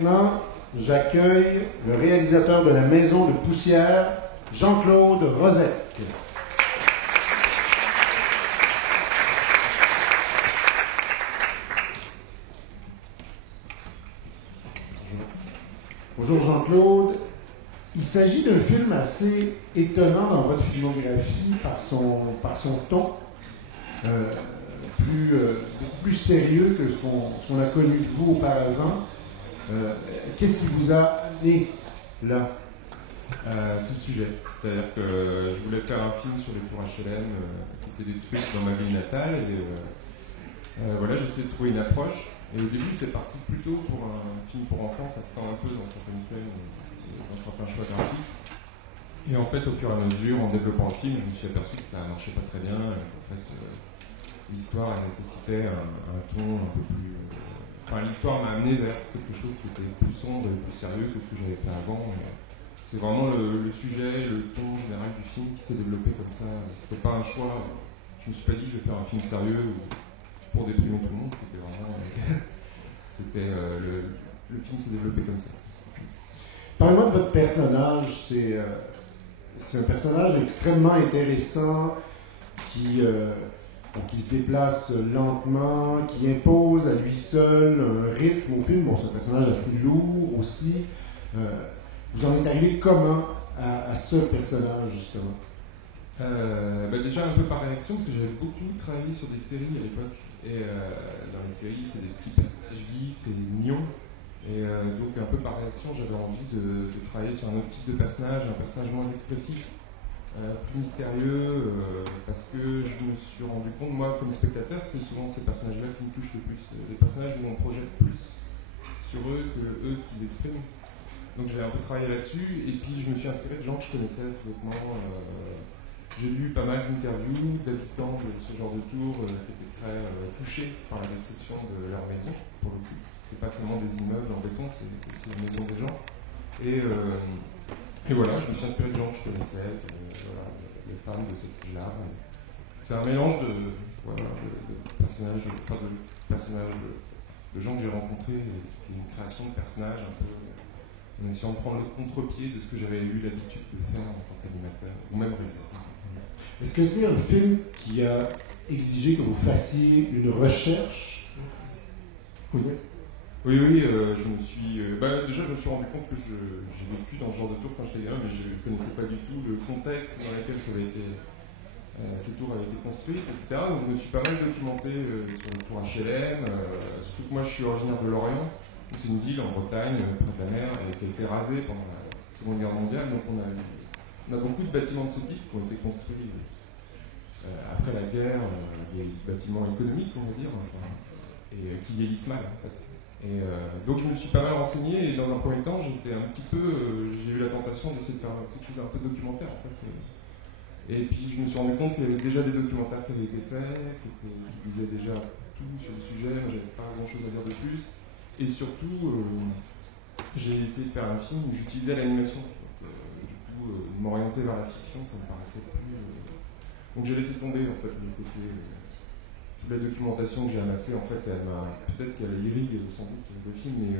maintenant, j'accueille le réalisateur de La Maison de Poussière, Jean-Claude Rozek. Bonjour Jean-Claude. Il s'agit d'un film assez étonnant dans votre filmographie par son ton, beaucoup plus sérieux que ce qu'on a connu de vous auparavant. Qu'est-ce qui vous a amené là? C'est le sujet. C'est-à-dire que je voulais faire un film sur les tours HLM qui étaient détruites dans ma ville natale. Et voilà, j'essayais de trouver une approche. Et au début, j'étais parti plutôt pour un film pour enfants. Ça se sent un peu dans certaines scènes, dans certains choix graphiques. Et en fait, au fur et à mesure, en développant le film, je me suis aperçu que ça ne marchait pas très bien. Et qu'en fait, l'histoire nécessitait un ton un peu plus... Enfin, l'histoire m'a amené vers quelque chose qui était plus sombre et plus sérieux que ce que j'avais fait avant. Et c'est vraiment le sujet, le ton général du film qui s'est développé comme ça. C'était pas un choix. Je me suis pas dit je vais faire un film sérieux pour déprimer tout le monde. C'était vraiment... le film s'est développé comme ça. Parlez-moi de votre personnage. C'est un personnage extrêmement intéressant qui se déplace lentement, qui impose à lui seul un rythme au film. Bon, c'est un personnage assez lourd aussi. Vous en êtes arrivé comment à ce personnage, justement? Déjà un peu par réaction, parce que j'avais beaucoup travaillé sur des séries à l'époque. Et dans les séries, c'est des petits personnages vifs et mignons. Et donc un peu par réaction, j'avais envie de travailler sur un autre type de personnage, un personnage moins expressif. Plus mystérieux, parce que je me suis rendu compte, moi, comme spectateur, c'est souvent ces personnages-là qui me touchent le plus. Des personnages où on projette plus sur eux que eux ce qu'ils expriment. Donc j'ai un peu travaillé là-dessus, et puis je me suis inspiré de gens que je connaissais tout bêtement. J'ai lu pas mal d'interviews d'habitants de ce genre de tour qui étaient très touchés par la destruction de leur maison, pour le coup. C'est pas seulement des immeubles en béton, c'est aussi la maison des gens. Et voilà, je me suis inspiré de gens que je connaissais, les femmes de cette ville-là. C'est un mélange de personnages, de gens que j'ai rencontrés et une création de personnages un peu en essayant de prendre le contre-pied de ce que j'avais eu l'habitude de faire en tant qu'animateur ou même réalisateur. Est-ce que c'est un film qui a exigé que vous fassiez une recherche? Oui, je me suis... déjà, je me suis rendu compte que j'ai vécu dans ce genre de tour quand j'étais gamin, mais je ne connaissais pas du tout le contexte dans lequel ces tours avaient été construites, etc. Donc je me suis pas mal documenté sur les tours HLM, surtout que moi je suis originaire de Lorient, c'est une ville en Bretagne, près de la mer, et qui a été rasée pendant la Seconde Guerre mondiale, donc on a beaucoup de bâtiments de ce type qui ont été construits après la guerre, des bâtiments économiques, on va dire, et qui vieillissent mal en fait. Et donc je me suis pas mal renseigné et dans un premier temps j'ai eu la tentation d'essayer de faire quelque chose d'un peu documentaire en fait. Et puis je me suis rendu compte qu'il y avait déjà des documentaires qui avaient été faits, qui disaient déjà tout sur le sujet, moi j'avais pas grand chose à dire de plus. Et surtout j'ai essayé de faire un film où j'utilisais l'animation. M'orienter vers la fiction ça me paraissait plus... Donc j'ai laissé tomber en fait le côté... toute la documentation que j'ai amassée, en fait, peut-être qu'elle irrigue sans doute le film, mais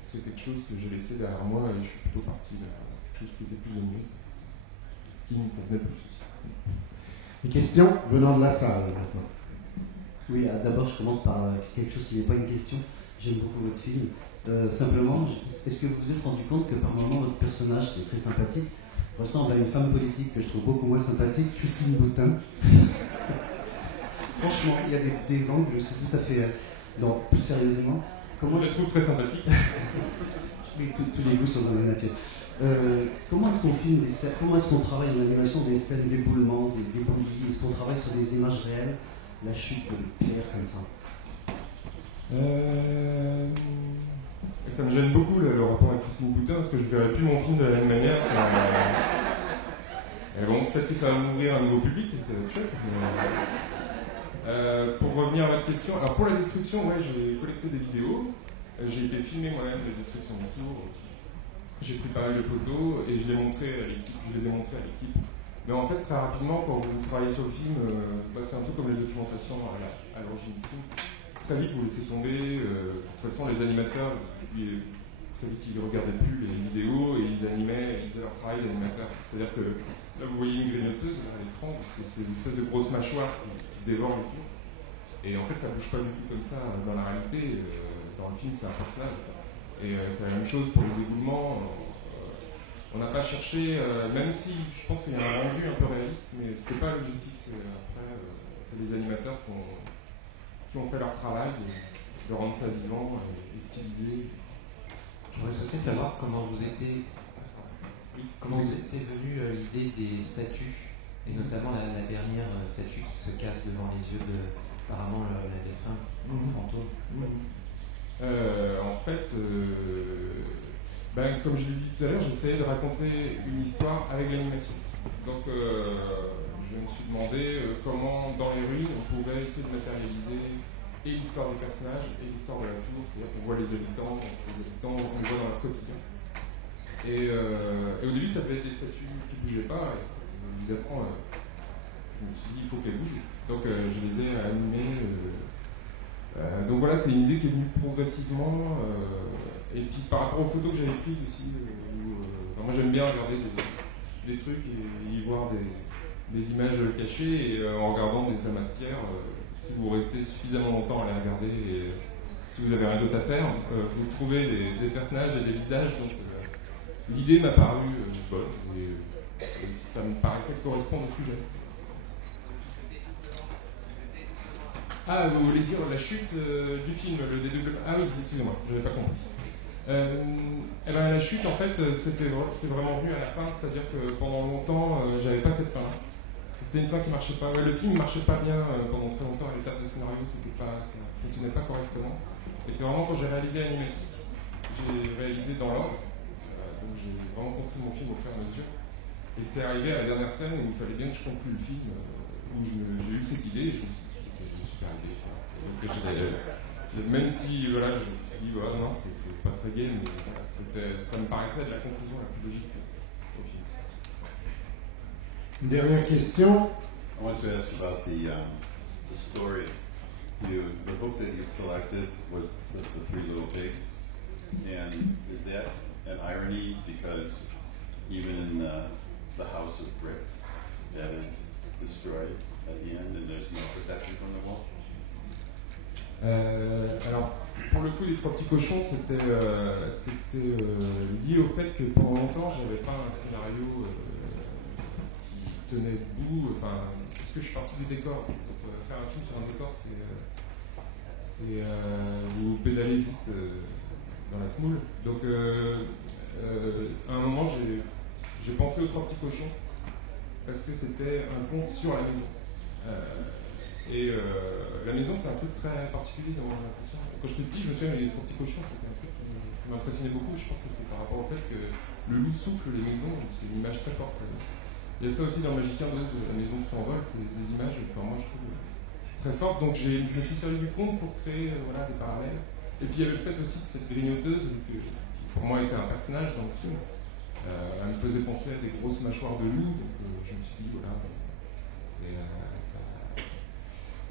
c'est quelque chose que j'ai laissé derrière moi et je suis plutôt parti vers quelque chose qui était plus ennuyé, qui me convenait plus aussi. Les questions venant de la salle, maintenant. Oui, d'abord je commence par quelque chose qui n'est pas une question. J'aime beaucoup votre film. Simplement, est-ce que vous vous êtes rendu compte que par moments votre personnage, qui est très sympathique, ressemble à une femme politique que je trouve beaucoup moins sympathique, Christine Boutin? Franchement, il y a des angles, c'est tout à fait... Non, plus sérieusement, comment je trouve très sympathique. Oui, tous les goûts sont dans la nature. Comment est-ce qu'on filme des scènes? Comment est-ce qu'on travaille en animation des scènes d'éboulement, des bouillies? Est-ce qu'on travaille sur des images réelles? La chute de pierre comme ça? Ça me gêne beaucoup le rapport avec Christine Boutin, parce que je ne verrai plus mon film de la même manière. Bon, peut-être que ça va m'ouvrir un nouveau public, et ça va être chouette. Pour revenir à votre question, alors pour la destruction, ouais, j'ai collecté des vidéos, j'ai été filmer moi-même la destruction du tour, j'ai pris pas mal de photos et je les ai montrées à l'équipe. Mais en fait, très rapidement, quand vous travaillez sur le film, c'est un peu comme la documentation à l'origine du film. très vite vous laissez tomber. De toute façon, les animateurs, très vite ils ne regardaient plus les vidéos et ils faisaient leur travail d'animateur. C'est-à-dire que là vous voyez une grignoteuse à l'écran, c'est ces espèces de grosses mâchoires qui dévorent le tout. Et en fait ça ne bouge pas du tout comme ça dans la réalité. Dans le film c'est un personnage en fait. Et c'est la même chose pour les égoulements. On n'a pas cherché, même si je pense qu'il y a un rendu un peu réaliste, mais c'était pas l'objectif. Après, c'est les animateurs qui ont fait leur travail de rendre ça vivant et stylisé. J'aurais souhaité savoir comment vous était venue l'idée des statues, et notamment la dernière statue qui se casse devant les yeux de, apparemment, la défunte, fantôme. En fait, comme je l'ai dit tout à l'heure, j'essayais de raconter une histoire avec l'animation. Donc je me suis demandé comment, dans les ruines, on pouvait essayer de matérialiser et l'histoire des personnages et l'histoire de la tour, c'est-à-dire qu'on voit les habitants, on les voit dans leur quotidien. Et au début, ça devait être des statues qui ne bougeaient pas, et évidemment, je me suis dit, il faut qu'elles bougent. Donc je les ai animées. Donc voilà, c'est une idée qui est venue progressivement. Et puis par rapport aux photos que j'avais prises aussi, moi j'aime bien regarder des trucs et y voir des images cachées, et en regardant des matières, si vous restez suffisamment longtemps à les regarder, et si vous avez rien d'autre à faire, vous trouvez des personnages et des visages. Donc l'idée m'a paru bonne, et ça me paraissait correspondre au sujet. Ah, vous voulez dire la chute du film, le dédoublement. Ah oui, excusez-moi, je n'avais pas compris. La chute, en fait, c'est vraiment venu à la fin, c'est-à-dire que pendant longtemps, j'avais pas cette fin-là. C'était une fin qui marchait pas. Ouais, le film marchait pas bien pendant très longtemps, à l'étape de scénario, ça fonctionnait pas correctement. Et c'est vraiment quand j'ai réalisé Animatic, j'ai réalisé dans l'ordre, donc j'ai vraiment construit mon film au fur et à mesure. Et c'est arrivé à la dernière scène où il fallait bien que je conclue le film, où j'ai eu cette idée, et je me suis dit, c'était une super idée. Donc, même si voilà, je me suis dit, voilà, non, c'est pas très gay, mais voilà, ça me paraissait être la conclusion la plus logique au film. Une dernière question. I want to ask about the story. The book that you selected was the Three Little Pigs, and is that an irony because even in the House of Bricks, that is destroyed at the end, and there's no protection from the wall? Alors, pour le coup, les Trois Petits Cochons, c'était lié au fait que pendant longtemps, j'avais pas un scénario qui tenait debout, parce que je suis parti du décor. Donc, faire un film sur un décor, c'est vous pédalez vite dans la smoule. Donc, à un moment, j'ai pensé aux Trois Petits Cochons parce que c'était un conte sur la maison. La maison, c'est un truc très particulier dans mon impression. Quand j'étais petit, je me souviens, les Trois Petits Cochons, c'était un truc qui m'impressionnait beaucoup. Je pense que c'est par rapport au fait que le loup souffle les maisons, c'est une image très forte. Il y a ça aussi dans le Magicien d'Oz, la maison qui s'envole, c'est des images, moi je trouve très fortes. Donc je me suis servi du conte pour créer des parallèles. Et puis il y avait le fait aussi que cette grignoteuse, qui pour moi était un personnage dans le film, elle me faisait penser à des grosses mâchoires de loup. Donc je me suis dit, voilà,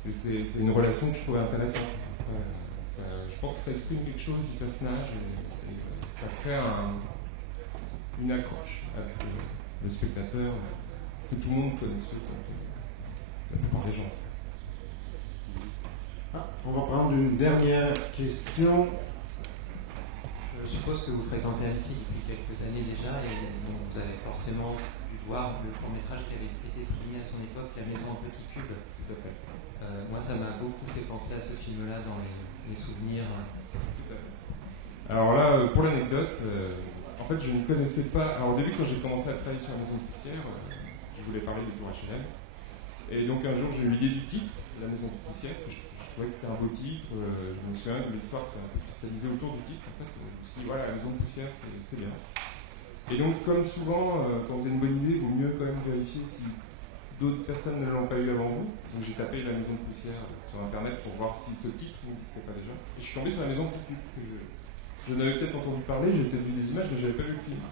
c'est une relation que je trouvais intéressante. Après, je pense que ça exprime quelque chose du personnage et ça crée une accroche avec le spectateur que tout le monde connaisse, la plupart des gens. On va prendre une dernière question. Je suppose que vous fréquentez Annecy depuis quelques années déjà, et donc vous avez forcément dû voir le court-métrage qui avait été primé à son époque, La Maison en Petit Cube. Tout à fait. Moi, ça m'a beaucoup fait penser à ce film-là dans les souvenirs. Tout à fait. Alors là, pour l'anecdote, en fait, je ne connaissais pas. Alors au début, quand j'ai commencé à travailler sur La Maison de Poussière, je voulais parler du tour HLM. Et donc un jour, j'ai eu l'idée du titre, La Maison de Poussière, que je trouvais que c'était un beau titre. Je me souviens que l'histoire s'est un peu cristallisée autour du titre. En fait, je me suis dit, voilà, La Maison de Poussière, c'est bien. Et donc, comme souvent, quand vous avez une bonne idée, il vaut mieux quand même vérifier si d'autres personnes ne l'ont pas eu avant vous. Donc j'ai tapé La Maison de Poussière sur internet pour voir si ce titre n'existait pas déjà. Et je suis tombé sur La Maison de Petit Cube, que je n'avais peut-être entendu parler, j'ai peut-être vu des images, mais je n'avais pas vu le film.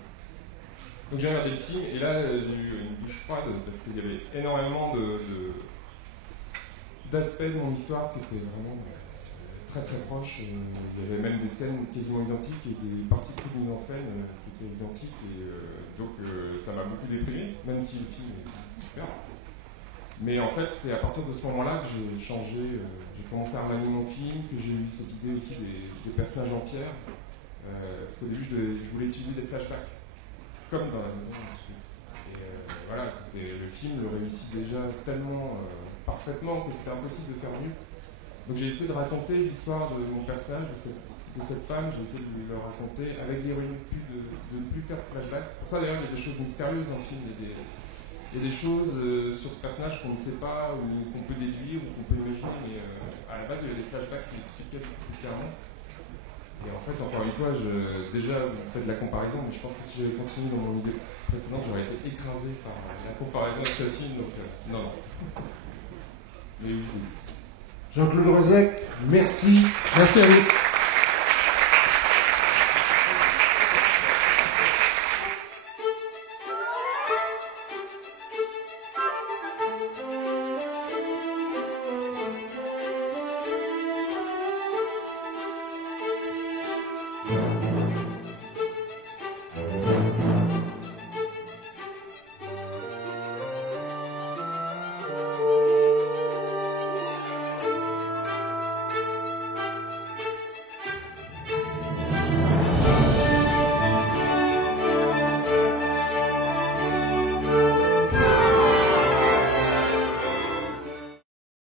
Donc j'ai regardé le film, et là j'ai eu une douche froide, parce qu'il y avait énormément d'aspects de mon histoire qui étaient vraiment très très proches. Il y avait même des scènes quasiment identiques et des parties de mise en scène qui étaient identiques. Et donc ça m'a beaucoup déprimé, même si le film est super. Mais en fait, c'est à partir de ce moment-là que j'ai changé, j'ai commencé à remanier mon film, que j'ai eu cette idée aussi des personnages en pierre. Parce qu'au début, je voulais utiliser des flashbacks, comme dans la maison un petit peu. Et voilà, le film le réussit déjà tellement parfaitement que c'était impossible de faire mieux. Donc j'ai essayé de raconter l'histoire de mon personnage, de cette femme, j'ai essayé de le raconter avec l'héroïne, de ne plus faire de flashbacks. C'est pour ça d'ailleurs il y a des choses mystérieuses dans le film, il y a des choses sur ce personnage qu'on ne sait pas, ou qu'on peut déduire, ou qu'on peut imaginer, mais à la base il y avait des flashbacks qui expliquaient plus clairement. Et en fait, encore une fois, déjà vous faites de la comparaison, mais je pense que si j'avais continué dans mon idée précédente, j'aurais été écrasé par la comparaison de ce film, donc non. Mais oui. Jean-Claude Rozek, merci. Merci à vous.